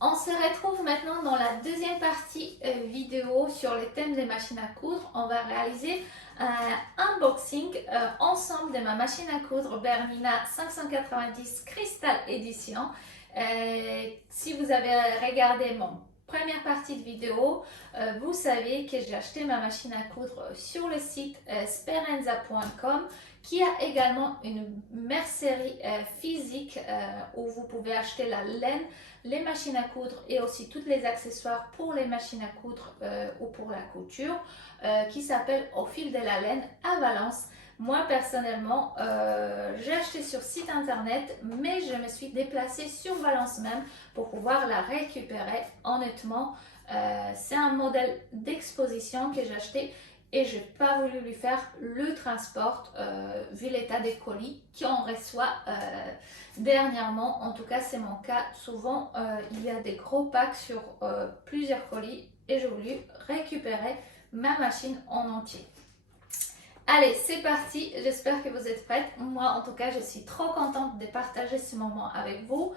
On se retrouve maintenant dans la deuxième partie vidéo sur les thèmes des machines à coudre. On va réaliser un unboxing ensemble de ma machine à coudre Bernina 590 Crystal Edition. Si vous avez regardé mon première partie de vidéo, vous savez que j'ai acheté ma machine à coudre sur le site speranza.com, qui a également une mercerie physique où vous pouvez acheter la laine, les machines à coudre et aussi tous les accessoires pour les machines à coudre ou pour la couture, qui s'appelle Au fil de la laine à Valence. Moi personnellement, j'ai acheté sur site internet, mais je me suis déplacée sur Valence même pour pouvoir la récupérer. Honnêtement, c'est un modèle d'exposition que j'ai acheté et je n'ai pas voulu lui faire le transport vu l'état des colis qu'on reçoit dernièrement. En tout cas, c'est mon cas. Souvent, il y a des gros packs sur plusieurs colis et j'ai voulu récupérer ma machine en entier. Allez, c'est parti, j'espère que vous êtes prêtes. Moi, en tout cas, je suis trop contente de partager ce moment avec vous.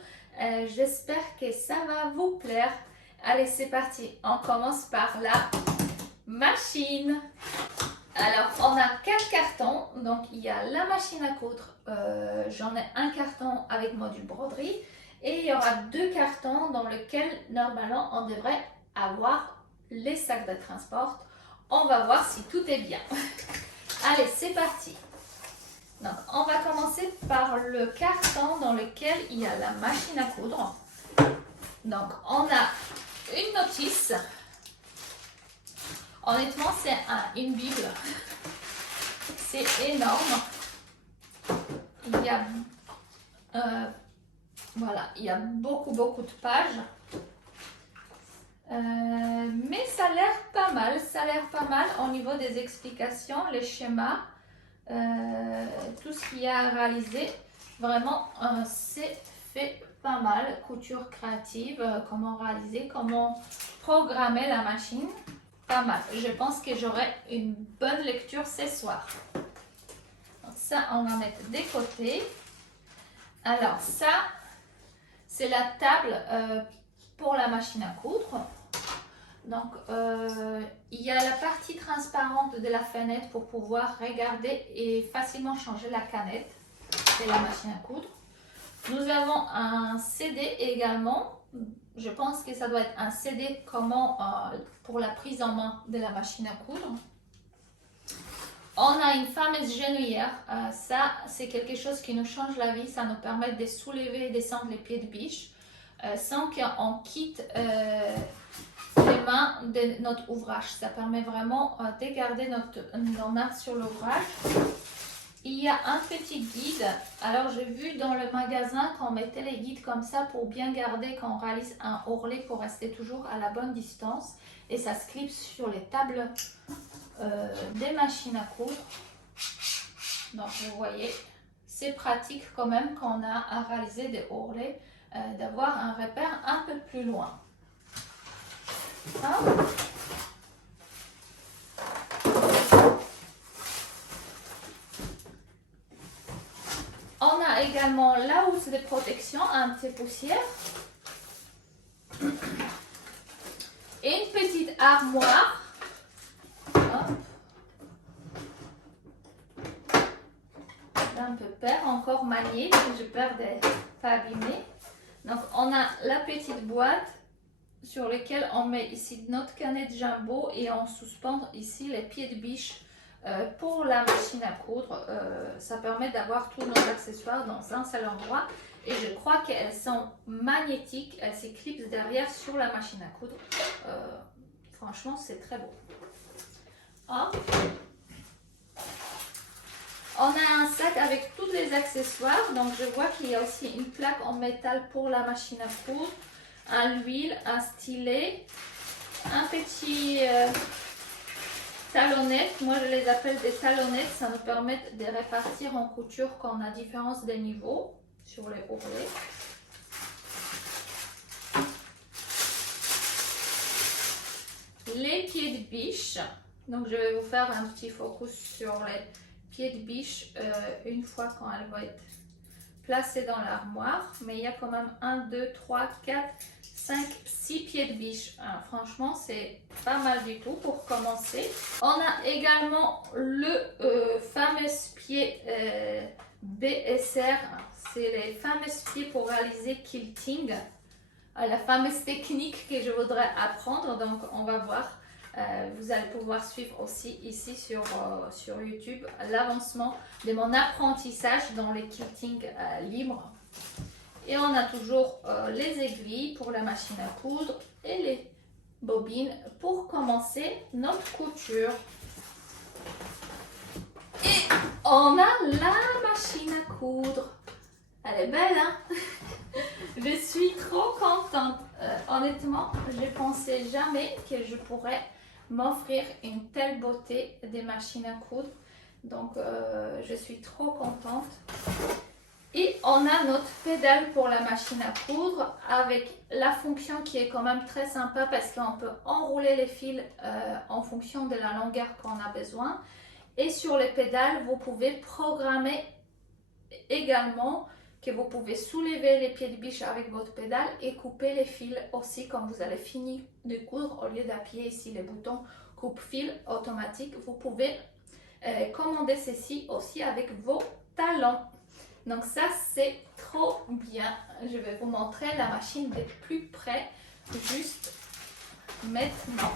J'espère que ça va vous plaire. Allez, c'est parti. On commence par la machine. Alors, on a 4 cartons. Donc, il y a la machine à coudre. J'en ai un carton avec module broderie. Et il y aura 2 cartons dans lesquels, normalement, on devrait avoir les sacs de transport. On va voir si tout est bien. Allez, c'est parti. Donc, on va commencer par le carton dans lequel il y a la machine à coudre. Donc, on a une notice. Honnêtement, c'est une Bible. C'est énorme. Il y a, voilà, il y a beaucoup de pages. Mais ça a l'air pas mal, au niveau des explications, les schémas, tout ce qu'il y a à réaliser. Vraiment, c'est fait pas mal. Couture créative, comment réaliser, comment programmer la machine, pas mal. Je pense que j'aurai une bonne lecture ce soir. Donc ça, on va mettre de côté. Alors ça, c'est la table pour la machine à coudre. Donc, il y a la partie transparente de la fenêtre pour pouvoir regarder et facilement changer la canette de la machine à coudre. Nous avons un CD également. Je pense que ça doit être un CD pour la prise en main de la machine à coudre. On a une fameuse genouillère. Ça, c'est quelque chose qui nous change la vie. Ça nous permet de soulever et descendre les pieds de biche sans qu'on quitte les mains de notre ouvrage. Ça permet vraiment de garder nos mains sur l'ouvrage. Il y a un petit guide. Alors j'ai vu dans le magasin qu'on mettait les guides comme ça pour bien garder quand on réalise un ourlet, pour rester toujours à la bonne distance. Et ça se clipse sur les tables des machines à coudre. Donc vous voyez, c'est pratique quand même quand on a à réaliser des ourlets, d'avoir un repère un peu plus loin. On a également la housse de protection anti-poussière et une petite armoire. Un peu peur, encore maniée, j'ai peur de pas abîmer. Donc on a la petite boîte sur laquelle on met ici notre canette jumbo et on suspend ici les pieds de biche pour la machine à coudre. Ça permet d'avoir tous nos accessoires dans un seul endroit et je crois qu'elles sont magnétiques, elles se clipsent derrière sur la machine à coudre. Franchement, c'est très beau. On a un sac avec tous les accessoires. Donc je vois qu'il y a aussi une plaque en métal pour la machine à coudre, un huile, un stylet, un petit talonnette. Moi je les appelle des talonnettes. Ça nous permet de répartir en couture quand on a différence des niveaux sur les ourlets. Les pieds de biche. Donc je vais vous faire un petit focus sur les pieds de biche une fois quand elle va être placée dans l'armoire. Mais il y a quand même 1, 2, 3, 4, 5-6 pieds de biche. Alors, franchement, c'est pas mal du tout pour commencer. On a également le fameux pied BSR. C'est les fameux pieds pour réaliser quilting. La fameuse technique que je voudrais apprendre. Donc, on va voir. Vous allez pouvoir suivre aussi ici sur YouTube l'avancement de mon apprentissage dans les quilting libres. Et on a toujours les aiguilles pour la machine à coudre et les bobines pour commencer notre couture. Et on a la machine à coudre. Elle est belle, hein? Je suis trop contente. Honnêtement, je pensais jamais que je pourrais m'offrir une telle beauté des machines à coudre. Donc, je suis trop contente. Et on a notre pédale pour la machine à coudre avec la fonction qui est quand même très sympa parce qu'on peut enrouler les fils en fonction de la longueur qu'on a besoin. Et sur les pédales, vous pouvez programmer également que vous pouvez soulever les pieds de biche avec votre pédale et couper les fils aussi quand vous allez finir de coudre. Au lieu d'appuyer ici les boutons coupe-fil automatique, vous pouvez commander ceci aussi avec vos talons. Donc ça, c'est trop bien. Je vais vous montrer la machine de plus près, juste maintenant.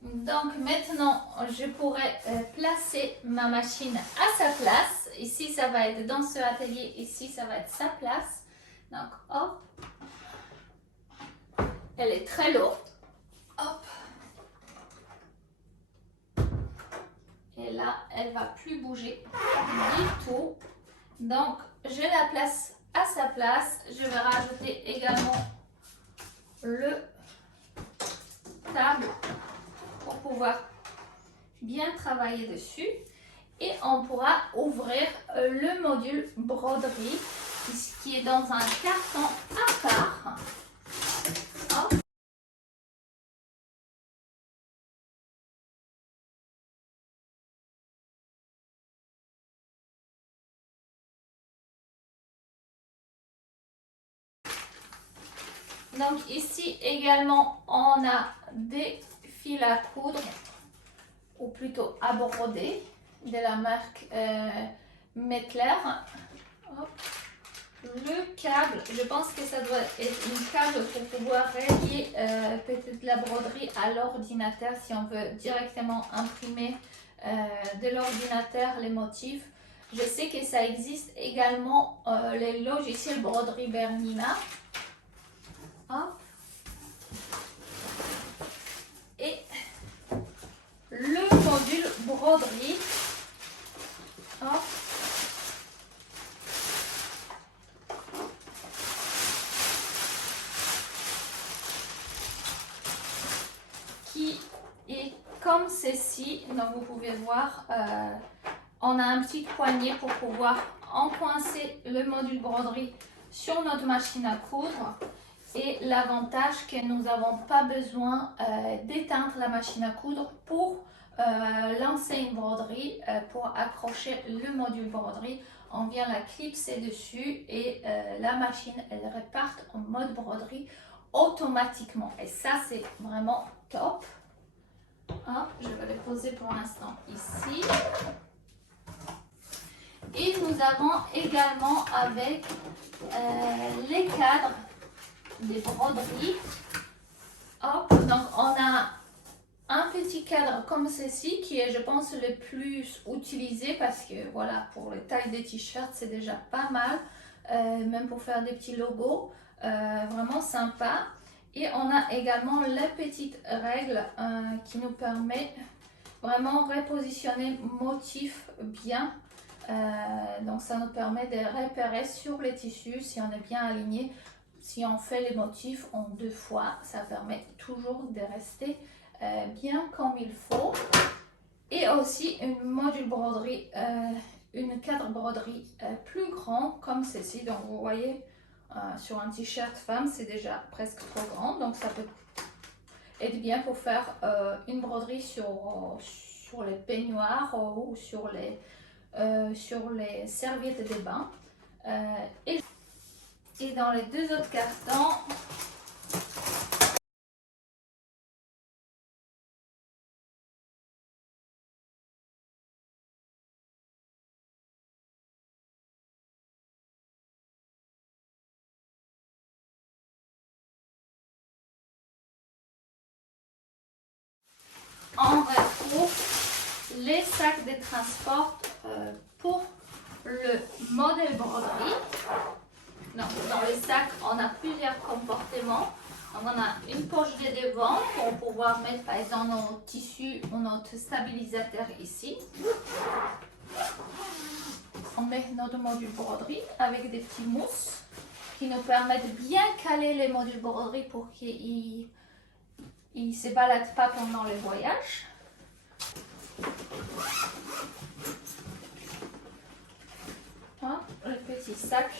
Donc maintenant, je pourrais placer ma machine à sa place. Ici, ça va être dans ce atelier. Ici, ça va être sa place. Donc, hop. Elle est très lourde. Hop. Et là, elle ne va plus bouger du tout. Donc, je la place à sa place. Je vais rajouter également le câble pour pouvoir bien travailler dessus. Et on pourra ouvrir le module broderie qui est dans un carton à part. Hop. Donc ici également, on a des fils à coudre, ou plutôt à broder, de la marque Mettler. Hop. Le câble, je pense que ça doit être une câble pour pouvoir relier peut-être la broderie à l'ordinateur si on veut directement imprimer de l'ordinateur les motifs. Je sais que ça existe également les logiciels broderie Bernina. Hop. Et le module broderie. Hop. Qui est comme ceci. Donc vous pouvez voir, on a un petit poignet pour pouvoir encoincer le module broderie sur notre machine à coudre. Et l'avantage que nous n'avons pas besoin d'éteindre la machine à coudre pour lancer une broderie, pour accrocher le module broderie. On vient la clipser dessus et la machine, elle repart en mode broderie automatiquement. Et ça, c'est vraiment top. Hop, je vais les poser pour l'instant ici. Et nous avons également avec les cadres des broderies. Hop, donc on a un petit cadre comme ceci qui est, je pense, le plus utilisé parce que voilà, pour les tailles des t-shirts, c'est déjà pas mal, même pour faire des petits logos, vraiment sympa. Et on a également la petite règle qui nous permet vraiment repositionner motif bien. Donc ça nous permet de repérer sur les tissus si on est bien aligné. Si on fait les motifs en 2 fois, ça permet toujours de rester bien comme il faut. Et aussi une module broderie, une cadre broderie plus grand comme ceci. Donc vous voyez, sur un t-shirt femme, c'est déjà presque trop grand. Donc ça peut être bien pour faire une broderie sur les peignoirs ou sur les serviettes de bain. Et dans les 2 autres cartons, on retrouve les sacs de transport pour le modèle broderie. Donc, dans les sacs, on a plusieurs comportements. Donc, on a une poche de devant pour pouvoir mettre par exemple nos tissus ou notre stabilisateur ici. On met notre module broderie avec des petits mousses qui nous permettent de bien caler les modules broderie pour qu'ils ne se baladent pas pendant les voyages. Hein, le petit sac.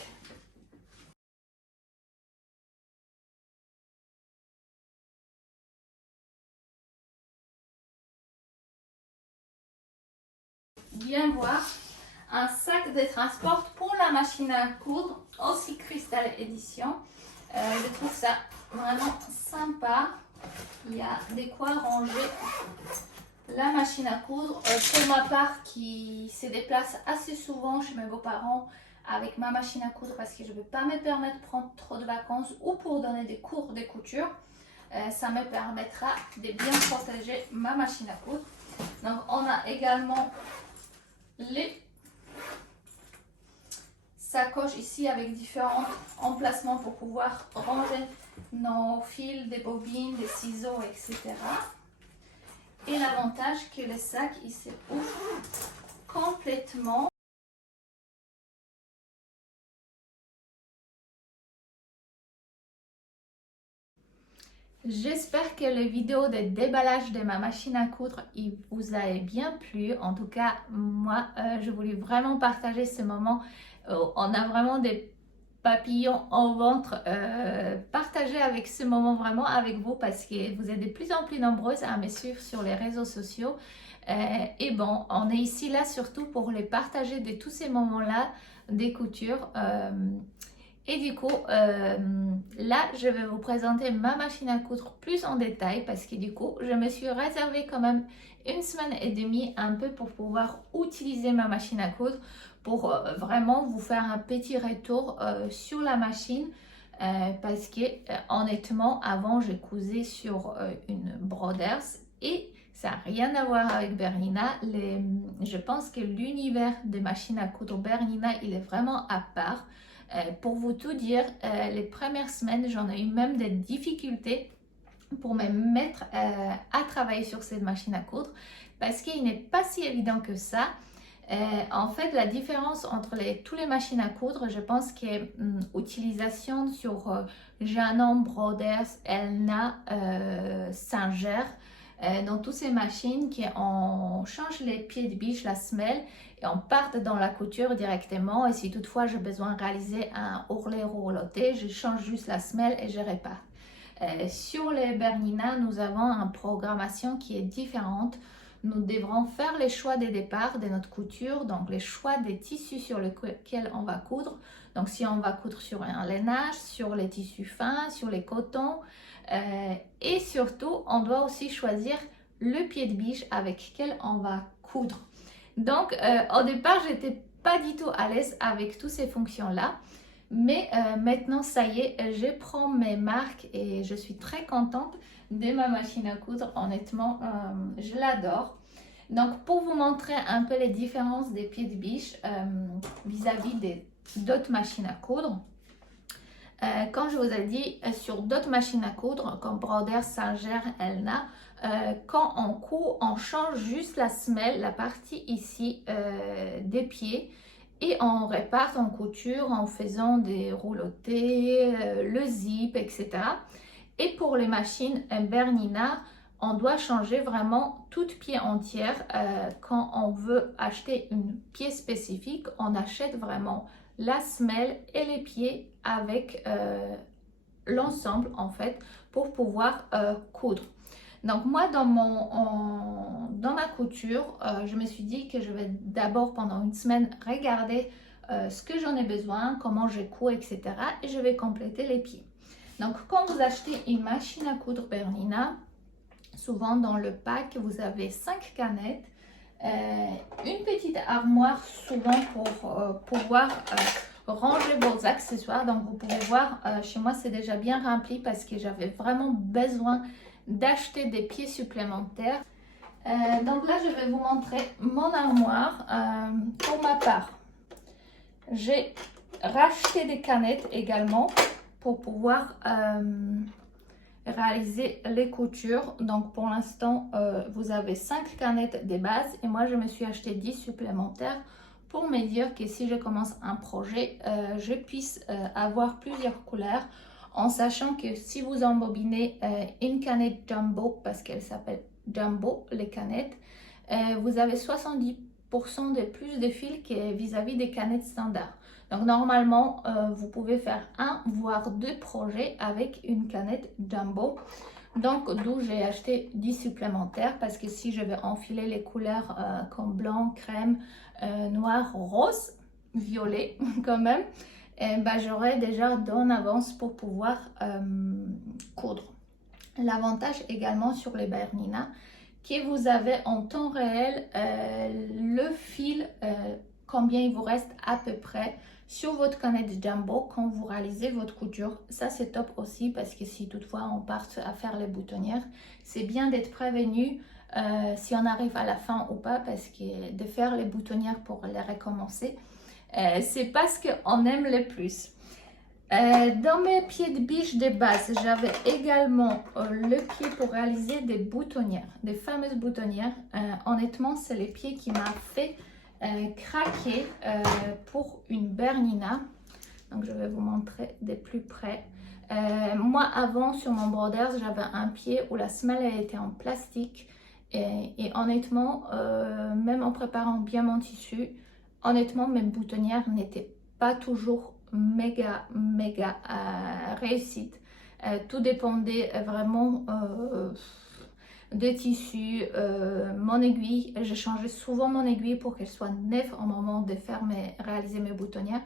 Bien voir. Un sac de transport pour la machine à coudre, aussi Cristal Édition. Je trouve ça vraiment sympa. Il y a de quoi ranger la machine à coudre. Pour ma part, qui se déplace assez souvent chez mes beaux-parents avec ma machine à coudre parce que je ne peux pas me permettre de prendre trop de vacances ou pour donner des cours de couture, ça me permettra de bien protéger ma machine à coudre. Donc, on a également les sacoches ici avec différents emplacements pour pouvoir ranger nos fils, des bobines, des ciseaux, etc. Et l'avantage que le sac il se ouvre complètement. J'espère que les vidéos de déballage de ma machine à coudre vous a bien plu. En tout cas, moi, je voulais vraiment partager ce moment. On a vraiment des papillons au ventre. Partager avec ce moment vraiment avec vous parce que vous êtes de plus en plus nombreuses à me suivre sur les réseaux sociaux. Et bon, on est ici là surtout pour les partager de tous ces moments-là des coutures. Et du coup, là, je vais vous présenter ma machine à coudre plus en détail parce que du coup, je me suis réservé quand même 1 semaine et demie un peu pour pouvoir utiliser ma machine à coudre pour vraiment vous faire un petit retour sur la machine parce que honnêtement, avant, je cousais sur une Broders et ça n'a rien à voir avec Bernina. Je pense que l'univers des machines à coudre Bernina, il est vraiment à part. Pour vous tout dire, les premières semaines, j'en ai eu même des difficultés pour me mettre à travailler sur cette machine à coudre parce qu'il n'est pas si évident que ça. En fait, la différence entre toutes les machines à coudre, je pense que utilisation sur Janon, Broders, Elna, Singer, dans toutes ces machines on change les pieds de biche, la semelle et on part dans la couture directement. Et si toutefois j'ai besoin de réaliser un ourlet rouloté, je change juste la semelle et je répare. Sur les Bernina, nous avons une programmation qui est différente. Nous devrons faire les choix des départs de notre couture, donc les choix des tissus sur lesquels on va coudre. Donc si on va coudre sur un lainage, sur les tissus fins, sur les cotons. Et surtout, on doit aussi choisir le pied de biche avec lequel on va coudre. Donc, au départ, je n'étais pas du tout à l'aise avec toutes ces fonctions-là. Mais maintenant, ça y est, je prends mes marques et je suis très contente de ma machine à coudre. Honnêtement, je l'adore. Donc, pour vous montrer un peu les différences des pieds de biche vis-à-vis d'autres machines à coudre, comme je vous ai dit, sur d'autres machines à coudre, comme Broders, Singer, Elna, quand on coud, on change juste la semelle, la partie ici des pieds, et on répare en couture en faisant des roulotés, le zip, etc. Et pour les machines Bernina, on doit changer vraiment toute pied entière. Quand on veut acheter une pièce spécifique, on achète vraiment la semelle et les pieds avec l'ensemble en fait pour pouvoir coudre. Donc moi dans ma couture, je me suis dit que je vais d'abord pendant 1 semaine regarder ce que j'en ai besoin, comment je couds, etc. Et je vais compléter les pieds. Donc quand vous achetez une machine à coudre Bernina, souvent dans le pack vous avez 5 canettes, une petite armoire souvent pour pouvoir ranger vos accessoires. Donc vous pouvez voir chez moi c'est déjà bien rempli parce que j'avais vraiment besoin d'acheter des pieds supplémentaires. Donc là, je vais vous montrer mon armoire. Pour ma part, j'ai racheté des canettes également pour pouvoir réaliser les coutures. Donc pour l'instant, vous avez 5 canettes de base et moi, je me suis acheté 10 supplémentaires pour me dire que si je commence un projet, je puisse avoir plusieurs couleurs en sachant que si vous embobinez une canette jumbo, parce qu'elle s'appelle jumbo, les canettes, vous avez 70% de plus de fils que vis-à-vis des canettes standards. Donc normalement, vous pouvez faire un voire 2 projets avec une canette jumbo. Donc d'où j'ai acheté 10 supplémentaires parce que si je vais enfiler les couleurs comme blanc, crème, noir, rose, violet quand même, ben, j'aurai déjà d'en avance pour pouvoir coudre. L'avantage également sur les Bernina, que vous avez en temps réel le fil, combien il vous reste à peu près sur votre canette jumbo quand vous réalisez votre couture. Ça c'est top aussi parce que si toutefois on part à faire les boutonnières, c'est bien d'être prévenu si on arrive à la fin ou pas, parce que de faire les boutonnières pour les recommencer, c'est pas ce qu'on aime le plus. Dans mes pieds de biche de base, j'avais également le pied pour réaliser des boutonnières, des fameuses boutonnières. Honnêtement, c'est les pieds qui m'a fait craquer pour une Bernina. Donc, je vais vous montrer de plus près. Moi, avant, sur mon broders, j'avais un pied où la semelle était en plastique. Et honnêtement, même en préparant bien mon tissu, honnêtement, mes boutonnières n'étaient pas toujours méga réussite. Tout dépendait vraiment de tissu, mon aiguille. Je changeais souvent mon aiguille pour qu'elle soit neuve au moment de faire réaliser mes boutonnières,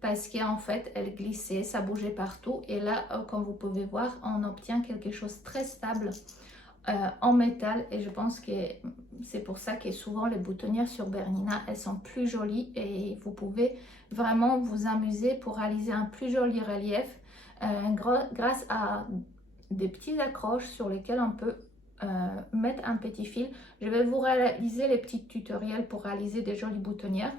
parce qu'en fait elle glissait, ça bougeait partout. Et là, comme vous pouvez voir, on obtient quelque chose de très stable en métal, et je pense que c'est pour ça que souvent les boutonnières sur Bernina, elles sont plus jolies et vous pouvez vraiment vous amuser pour réaliser un plus joli relief grâce à des petits accroches sur lesquels on peut mettre un petit fil. Je vais vous réaliser les petits tutoriels pour réaliser des jolies boutonnières.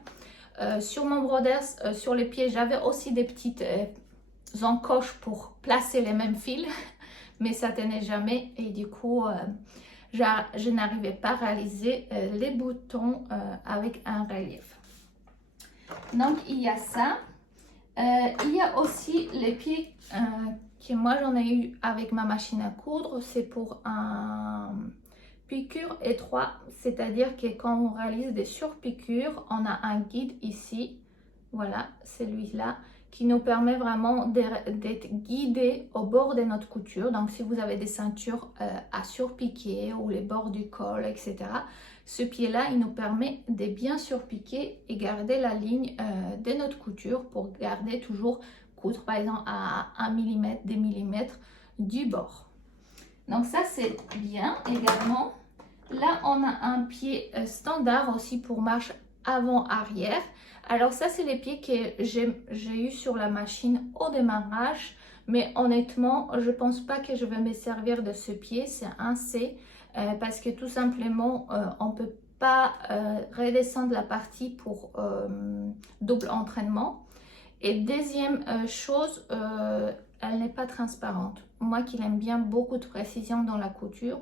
Sur mon broders, sur les pieds, j'avais aussi des petites encoches pour placer les mêmes fils, mais ça tenait jamais et du coup je n'arrivais pas à réaliser les boutons avec un relief. Donc il y a ça. Il y a aussi les pieds que moi j'en ai eu avec ma machine à coudre. C'est pour un piqûre étroit, c'est-à-dire que quand on réalise des surpiqûres, on a un guide ici, voilà, celui-là, qui nous permet vraiment d'être guidé au bord de notre couture. Donc si vous avez des ceintures à surpiquer ou les bords du col, etc., ce pied-là, il nous permet de bien surpiquer et garder la ligne de notre couture pour garder toujours coudre par exemple à 1 mm, des millimètres du bord. Donc ça c'est bien également. Là on a un pied standard aussi pour marche avant-arrière. Alors ça c'est les pieds que j'ai eu sur la machine au démarrage, mais honnêtement je pense pas que je vais me servir de ce pied. C'est un C parce que tout simplement on peut pas redescendre la partie pour double entraînement. Et deuxième chose, elle n'est pas transparente. Moi qui aime bien beaucoup de précision dans la couture,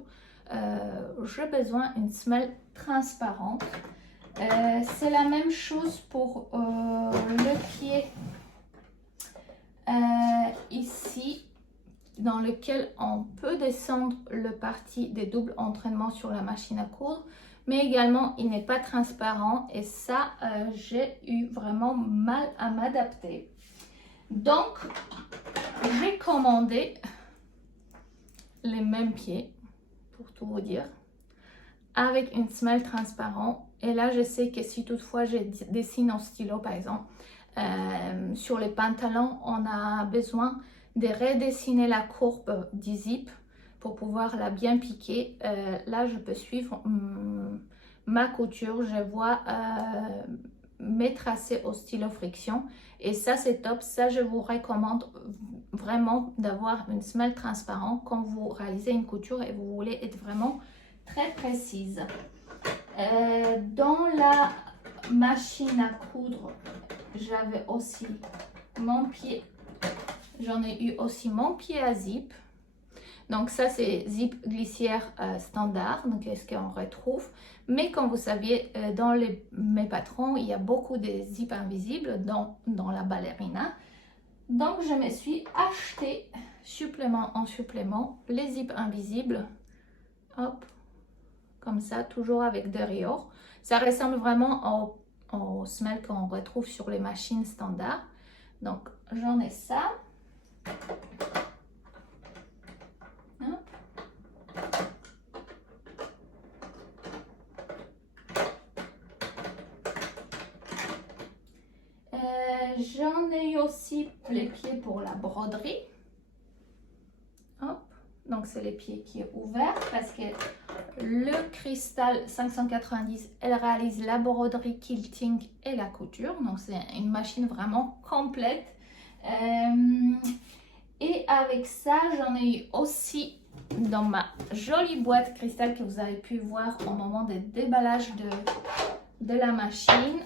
j'ai besoin d'une semelle transparente. C'est la même chose pour le pied ici, dans lequel on peut descendre le parti des doubles entraînements sur la machine à coudre, mais également il n'est pas transparent et ça j'ai eu vraiment mal à m'adapter. Donc j'ai commandé les mêmes pieds, pour tout vous dire, avec une semelle transparente. Et là je sais que si toutefois je dessine en stylo par exemple sur les pantalons, on a besoin de redessiner la courbe du zip pour pouvoir la bien piquer. Là je peux suivre ma couture, je vois mes tracés au stylo friction et ça c'est top. Ça je vous recommande vraiment d'avoir une semelle transparente quand vous réalisez une couture et vous voulez être vraiment très précise. Dans la machine à coudre, j'avais aussi mon pied. J'en ai eu aussi mon pied à zip. Donc ça, c'est zip glissière standard, donc est-ce qu'on retrouve. Mais comme vous saviez, dans mes patrons, il y a beaucoup de zips invisibles dans la ballerina. Donc je me suis acheté supplément en supplément les zips invisibles. Hop, comme ça, toujours avec des rayures. Ça ressemble vraiment au semelle qu'on retrouve sur les machines standards. Donc j'en ai ça. J'en ai eu aussi les pieds pour la broderie. Hop. Donc c'est les pieds qui est ouvert parce que le cristal 590, elle réalise la broderie, quilting et la couture. Donc c'est une machine vraiment complète. Et avec ça, j'en ai eu aussi dans ma jolie boîte cristal que vous avez pu voir au moment du déballage de la machine.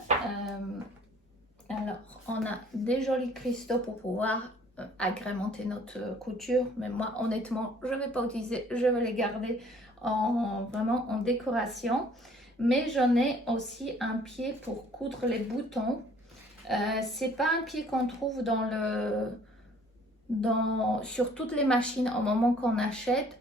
Alors, on a des jolis cristaux pour pouvoir agrémenter notre couture. Mais moi, honnêtement, je ne vais pas utiliser. Je vais les garder vraiment en décoration. Mais j'en ai aussi un pied pour coudre les boutons. C'est pas un pied qu'on trouve sur toutes les machines au moment qu'on achète.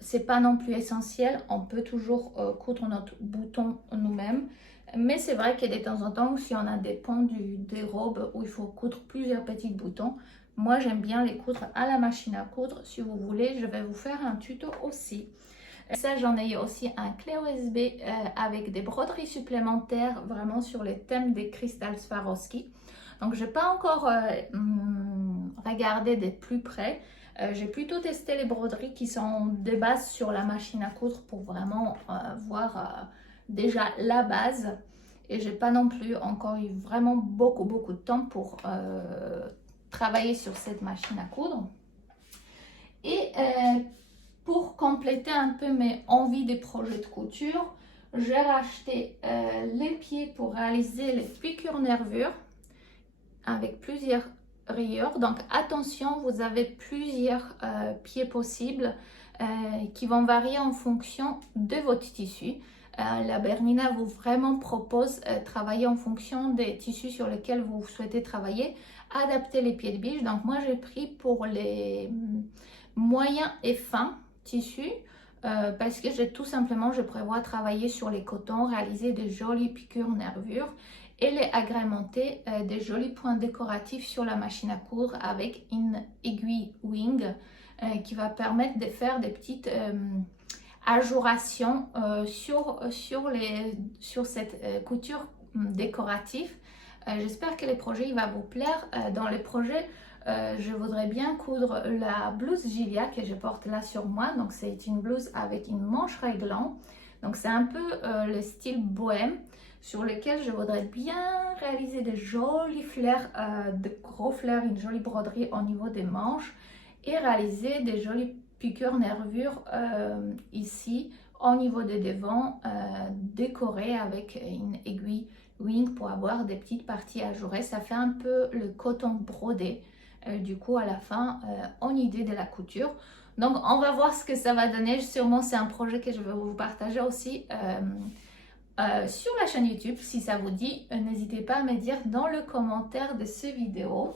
C'est pas non plus essentiel. On peut toujours coudre notre bouton nous-mêmes. Mais c'est vrai que de temps en temps, si on a des pendus, des robes où il faut coudre plusieurs petits boutons, moi j'aime bien les coudre à la machine à coudre. Si vous voulez, je vais vous faire un tuto aussi. Ça, j'en ai aussi un clé USB avec des broderies supplémentaires vraiment sur les thèmes des cristals Swarovski. Donc, je n'ai pas encore regardé de plus près. J'ai plutôt testé les broderies qui sont de base sur la machine à coudre pour vraiment voir déjà la base. Et j'ai pas non plus encore eu vraiment beaucoup de temps pour travailler sur cette machine à coudre. Et pour compléter un peu mes envies des projets de couture, j'ai racheté les pieds pour réaliser les piqûres nervures avec plusieurs rayures. Donc attention, vous avez plusieurs pieds possibles qui vont varier en fonction de votre tissu. La Bernina vous vraiment propose travailler en fonction des tissus sur lesquels vous souhaitez travailler, adapter les pieds de biche. Donc moi j'ai pris pour les moyens et fins tissus parce que je prévois travailler sur les cotons, réaliser des jolies piqûres nervures et les agrémenter des jolis points décoratifs sur la machine à coudre avec une aiguille wing qui va permettre de faire des petites ajourations sur cette couture décorative. J'espère que les projets il va vous plaire. Dans les projets, je voudrais bien coudre la blouse Gilia que je porte là sur moi. Donc c'est une blouse avec une manche réglant. Donc c'est un peu le style bohème sur lequel je voudrais bien réaliser des jolis flares, de gros flares, une jolie broderie au niveau des manches et réaliser des jolies piqûres nervures ici au niveau des devants, décorées avec une aiguille wing pour avoir des petites parties ajourées. Ça fait un peu le coton brodé du coup à la fin en idée de la couture. Donc on va voir ce que ça va donner. Sûrement c'est un projet que je vais vous partager aussi sur la chaîne YouTube. Si ça vous dit, n'hésitez pas à me dire dans le commentaire de cette vidéo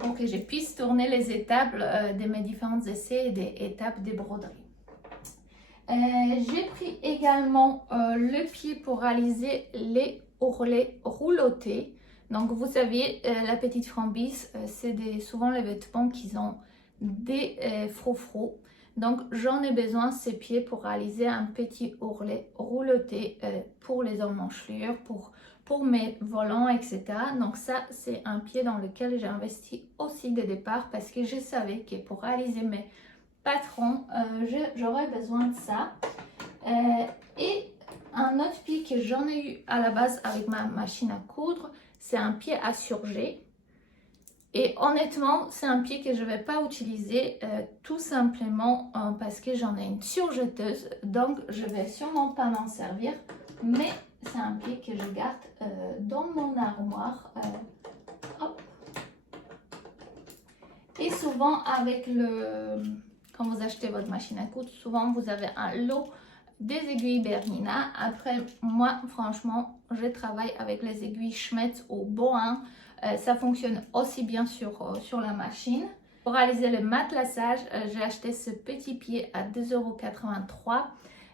pour que je puisse tourner les étapes de mes différents essais et des étapes des broderies. J'ai pris également le pied pour réaliser les ourlets roulotés. Donc vous savez, la petite frambise, c'est souvent les vêtements qui ont des froufrous. Donc j'en ai besoin ces pieds pour réaliser un petit ourlet rouloté pour les emmanchelures, pour mes volants, etc. Donc ça, c'est un pied dans lequel j'ai investi aussi dès le départ parce que je savais que pour réaliser mes patrons, j'aurais besoin de ça. Et un autre pied que j'en ai eu à la base avec ma machine à coudre, c'est un pied à surger. Et honnêtement, c'est un pied que je ne vais pas utiliser tout simplement parce que j'en ai une surjeteuse. Donc, je ne vais sûrement pas m'en servir. Mais c'est un pied que je garde dans mon armoire. Hop. Et souvent, quand vous achetez votre machine à coudre, souvent vous avez un lot des aiguilles Bernina. Après, moi, franchement, je travaille avec les aiguilles Schmetz au Bohin. Ça fonctionne aussi bien sur la machine. Pour réaliser le matelassage, j'ai acheté ce petit pied à 2,83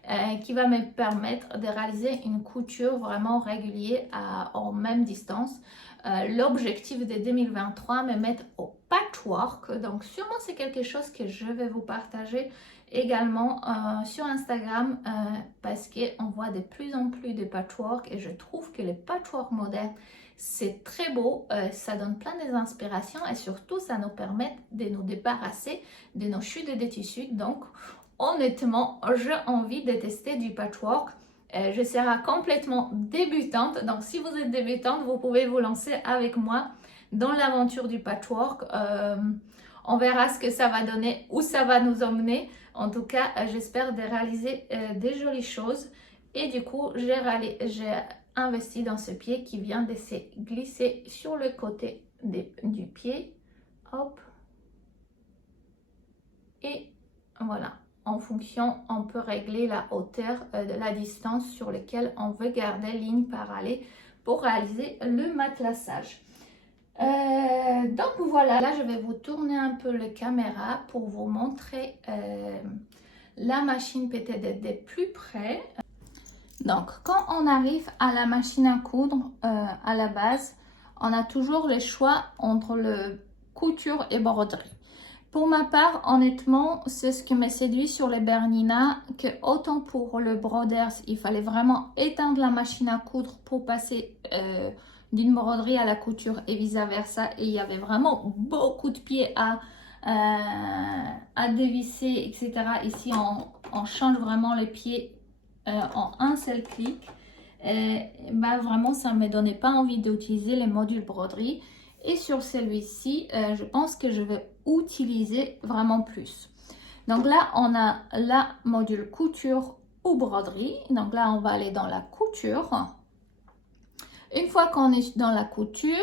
€ qui va me permettre de réaliser une couture vraiment régulière en même distance. L'objectif de 2023, me mettre au patchwork. Donc, sûrement, c'est quelque chose que je vais vous partager également sur Instagram parce qu'on voit de plus en plus de patchwork et je trouve que les patchwork modernes, c'est très beau, ça donne plein d'inspiration et surtout, ça nous permet de nous débarrasser de nos chutes de tissus. Donc, honnêtement, j'ai envie de tester du patchwork. Je serai complètement débutante, donc si vous êtes débutante, vous pouvez vous lancer avec moi dans l'aventure du patchwork. On verra ce que ça va donner, où ça va nous emmener. En tout cas, j'espère de réaliser des jolies choses. Et du coup, j'ai investi dans ce pied qui vient de se glisser sur le côté du pied. Hop. Et voilà. En fonction, on peut régler la hauteur de la distance sur laquelle on veut garder ligne parallèle pour réaliser le matelassage. Donc voilà, là je vais vous tourner un peu la caméra pour vous montrer la machine peut-être de plus près. Donc quand on arrive à la machine à coudre à la base, on a toujours le choix entre le couture et broderie. Pour ma part, honnêtement, c'est ce qui m'a séduit sur les Bernina, que autant pour le broders, il fallait vraiment éteindre la machine à coudre pour passer d'une broderie à la couture et vice versa. Et il y avait vraiment beaucoup de pieds à dévisser, etc. Ici, on change vraiment les pieds en un seul clic. Vraiment, ça ne me donnait pas envie d'utiliser les modules broderie. Et sur celui-ci, je pense que je vais utiliser vraiment plus. Donc là, on a la module couture ou broderie. Donc là, on va aller dans la couture. Une fois qu'on est dans la couture,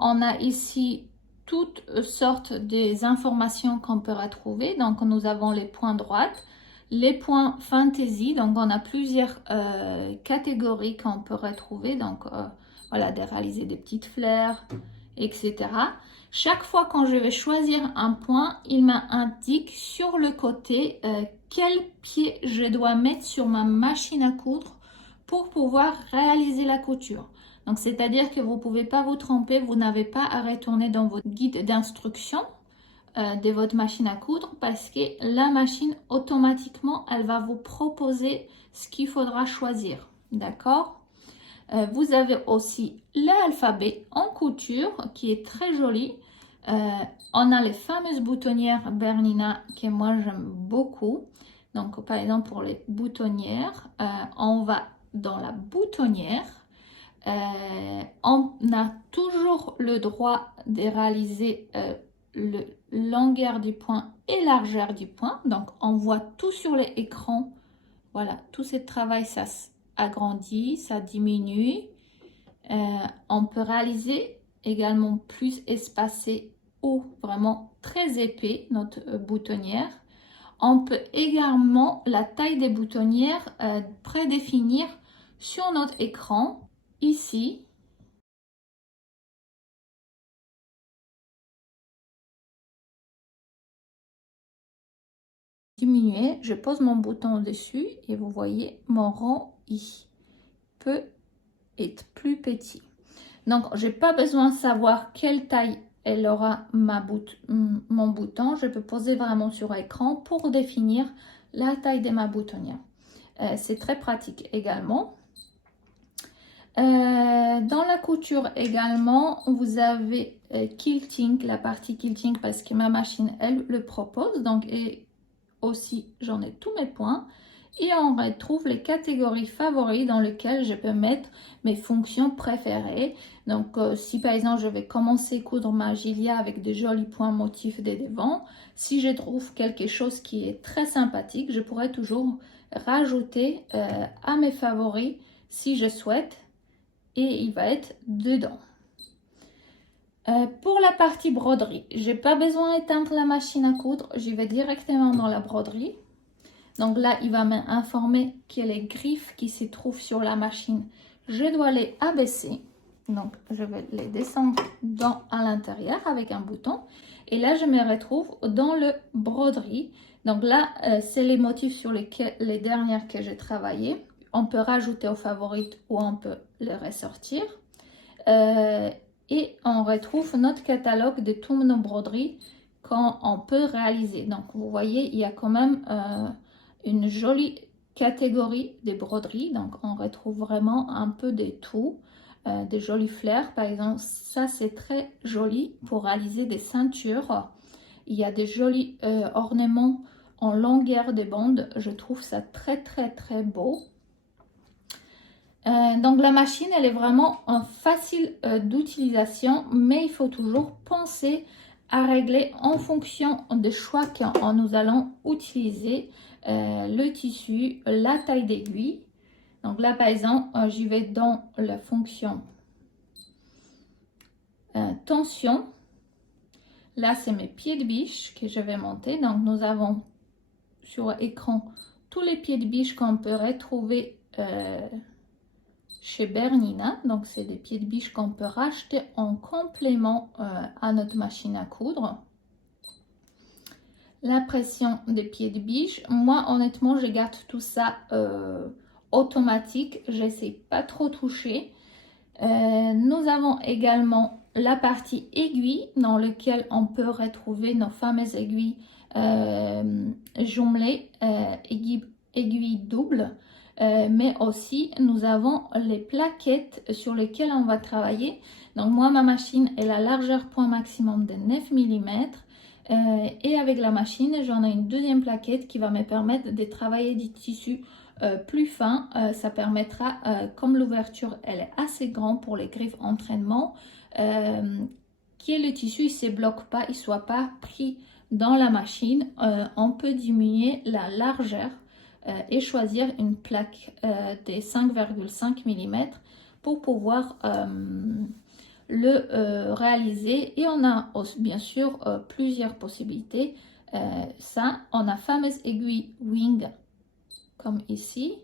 on a ici toutes sortes des informations qu'on peut retrouver. Donc, nous avons les points droites, les points fantaisie. Donc, on a plusieurs catégories qu'on peut retrouver. Donc, voilà, de réaliser des petites fleurs, etc. Chaque fois quand je vais choisir un point, il m'indique sur le côté quel pied je dois mettre sur ma machine à coudre pour pouvoir réaliser la couture. Donc, c'est-à-dire que vous ne pouvez pas vous tromper, vous n'avez pas à retourner dans votre guide d'instruction de votre machine à coudre parce que la machine, automatiquement, elle va vous proposer ce qu'il faudra choisir. D'accord ? Vous avez aussi l'alphabet en couture qui est très joli. On a les fameuses boutonnières Bernina que moi j'aime beaucoup. Donc par exemple pour les boutonnières, on va dans la boutonnière. On a toujours le droit de réaliser le longueur du point et largeur du point. Donc on voit tout sur l'écran. Voilà, tout ce travail, ça agrandit, ça diminue. On peut réaliser également plus espacé ou vraiment très épais notre boutonnière. On peut également la taille des boutonnières prédéfinir sur notre écran ici. Diminuer, je pose mon bouton dessus et vous voyez mon rang I peut être plus petit. Donc, je n'ai pas besoin de savoir quelle taille elle aura mon bouton. Je peux poser vraiment sur écran pour définir la taille de ma boutonnière. C'est très pratique également. Dans la couture également, vous avez quilting, la partie quilting parce que ma machine, elle le propose. Donc, et aussi, j'en ai tous mes points. et on retrouve les catégories favoris dans lesquelles je peux mettre mes fonctions préférées. Donc si par exemple je vais commencer à coudre ma gilia avec de jolis points motifs des devants, si je trouve quelque chose qui est très sympathique, je pourrais toujours rajouter à mes favoris si je souhaite, et il va être dedans. Pour la partie broderie, j'ai pas besoin d'éteindre la machine à coudre, j'y vais directement dans la broderie. Donc là, il va m'informer que les griffes qui se trouvent sur la machine, je dois les abaisser. Donc je vais les descendre à l'intérieur avec un bouton. Et là, je me retrouve dans le broderie. Donc là, c'est les motifs sur les dernières que j'ai travaillé. On peut rajouter aux favorites ou on peut les ressortir. Et on retrouve notre catalogue de toutes nos broderies qu'on peut réaliser. Donc vous voyez, il y a quand même une jolie catégorie de broderies. Donc on retrouve vraiment un peu de tout. Des jolis fleurs par exemple, ça c'est très joli pour réaliser des ceintures. Il y a des jolis ornements en longueur de bande, je trouve ça très beau. Donc la machine elle est vraiment facile d'utilisation, mais il faut toujours penser à régler en fonction des choix que nous allons utiliser le tissu, la taille d'aiguille. Donc là par exemple j'y vais dans la fonction tension. Là c'est mes pieds de biche que je vais monter. Donc nous avons sur l'écran tous les pieds de biche qu'on peut retrouver chez Bernina. Donc c'est des pieds de biche qu'on peut racheter en complément à notre machine à coudre. La pression des pieds de biche, moi honnêtement je garde tout ça automatique, j'essaie pas trop toucher. Nous avons également la partie aiguille dans laquelle on peut retrouver nos fameuses aiguilles jumelées, aiguilles doubles. Mais aussi nous avons les plaquettes sur lesquelles on va travailler. Donc moi ma machine est la largeur point maximum de 9 mm et avec la machine j'en ai une deuxième plaquette qui va me permettre de travailler des tissus plus fins. Ça permettra, comme l'ouverture elle est assez grande pour les griffes entraînement, que le tissu il se bloque pas, il soit pas pris dans la machine. On peut diminuer la largeur et choisir une plaque de 5,5 mm pour pouvoir le réaliser. Et on a bien sûr plusieurs possibilités. Ça, on a fameuse aiguille wing comme ici,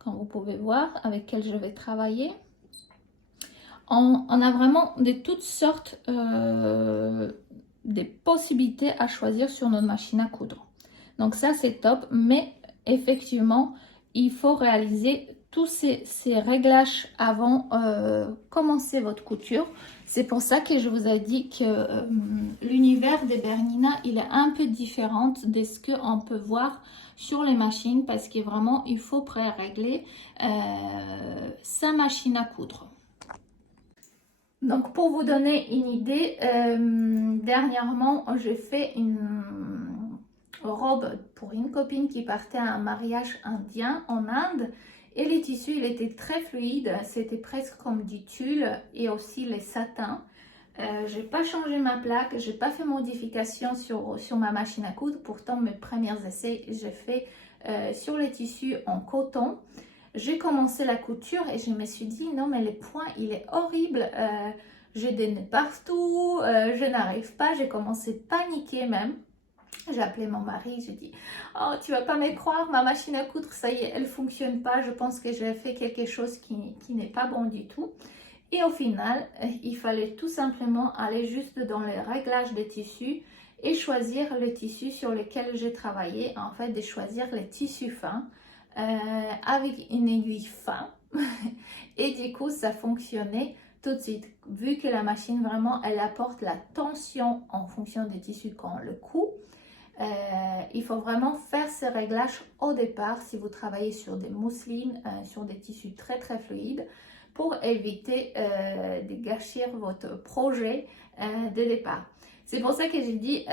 comme vous pouvez voir, avec laquelle je vais travailler. On a vraiment de toutes sortes des possibilités à choisir sur notre machine à coudre. Donc ça c'est top, mais effectivement il faut réaliser tous ces réglages avant commencer votre couture. C'est pour ça que je vous ai dit que l'univers des Bernina il est un peu différent de ce qu'on peut voir sur les machines, parce que vraiment il faut pré-régler sa machine à coudre. Donc pour vous donner une idée, dernièrement j'ai fait une robe pour une copine qui partait à un mariage indien en Inde, et les tissus il était très fluide, c'était presque comme du tulle et aussi les satins. J'ai pas changé ma plaque, j'ai pas fait modification sur ma machine à coudre. Pourtant mes premiers essais j'ai fait sur les tissus en coton. J'ai commencé la couture et je me suis dit non mais les points il est horrible, j'ai des nœuds partout, je n'arrive pas. J'ai commencé à paniquer même. J'ai appelé mon mari, j'ai dit oh tu vas pas me croire, ma machine à coudre ça y est elle fonctionne pas, je pense que j'ai fait quelque chose qui n'est pas bon du tout. Et au final il fallait tout simplement aller juste dans les réglages des tissus et choisir le tissu sur lequel j'ai travaillé, en fait de choisir les tissus fins avec une aiguille fin et du coup ça fonctionnait tout de suite, vu que la machine vraiment elle apporte la tension en fonction des tissus qu'on le coud. Il faut vraiment faire ces réglages au départ si vous travaillez sur des mousselines, sur des tissus très fluides, pour éviter de gâcher votre projet de départ. C'est pour ça que j'ai dit,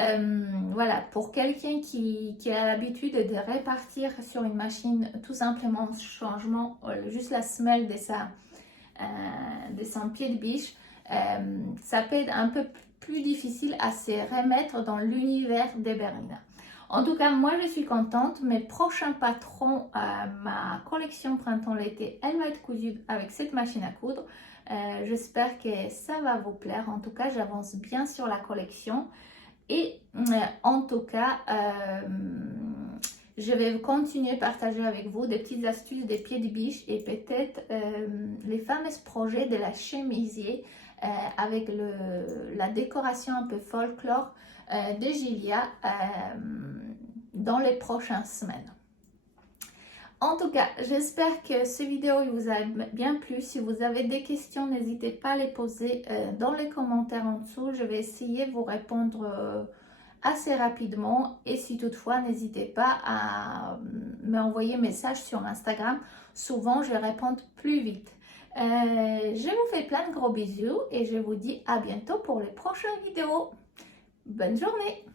voilà, pour quelqu'un qui a l'habitude de répartir sur une machine tout simplement changement, juste la semelle de son pied de biche, ça peut être un peu plus difficile à se remettre dans l'univers des Bernina. En tout cas, moi je suis contente. Mes prochains patrons, ma collection printemps-l'été, elle va être cousue avec cette machine à coudre. J'espère que ça va vous plaire. En tout cas, j'avance bien sur la collection. Et en tout cas, je vais continuer à partager avec vous des petites astuces des pieds de biche et peut-être les fameux projets de la chemisier avec la décoration un peu folklore de Gilia dans les prochaines semaines. En tout cas, j'espère que cette vidéo vous a bien plu. Si vous avez des questions, n'hésitez pas à les poser dans les commentaires en dessous. Je vais essayer de vous répondre assez rapidement. Et si toutefois, n'hésitez pas à m'envoyer un message sur Instagram. Souvent, je réponds plus vite. Je vous fais plein de gros bisous et je vous dis à bientôt pour les prochaines vidéos. Bonne journée!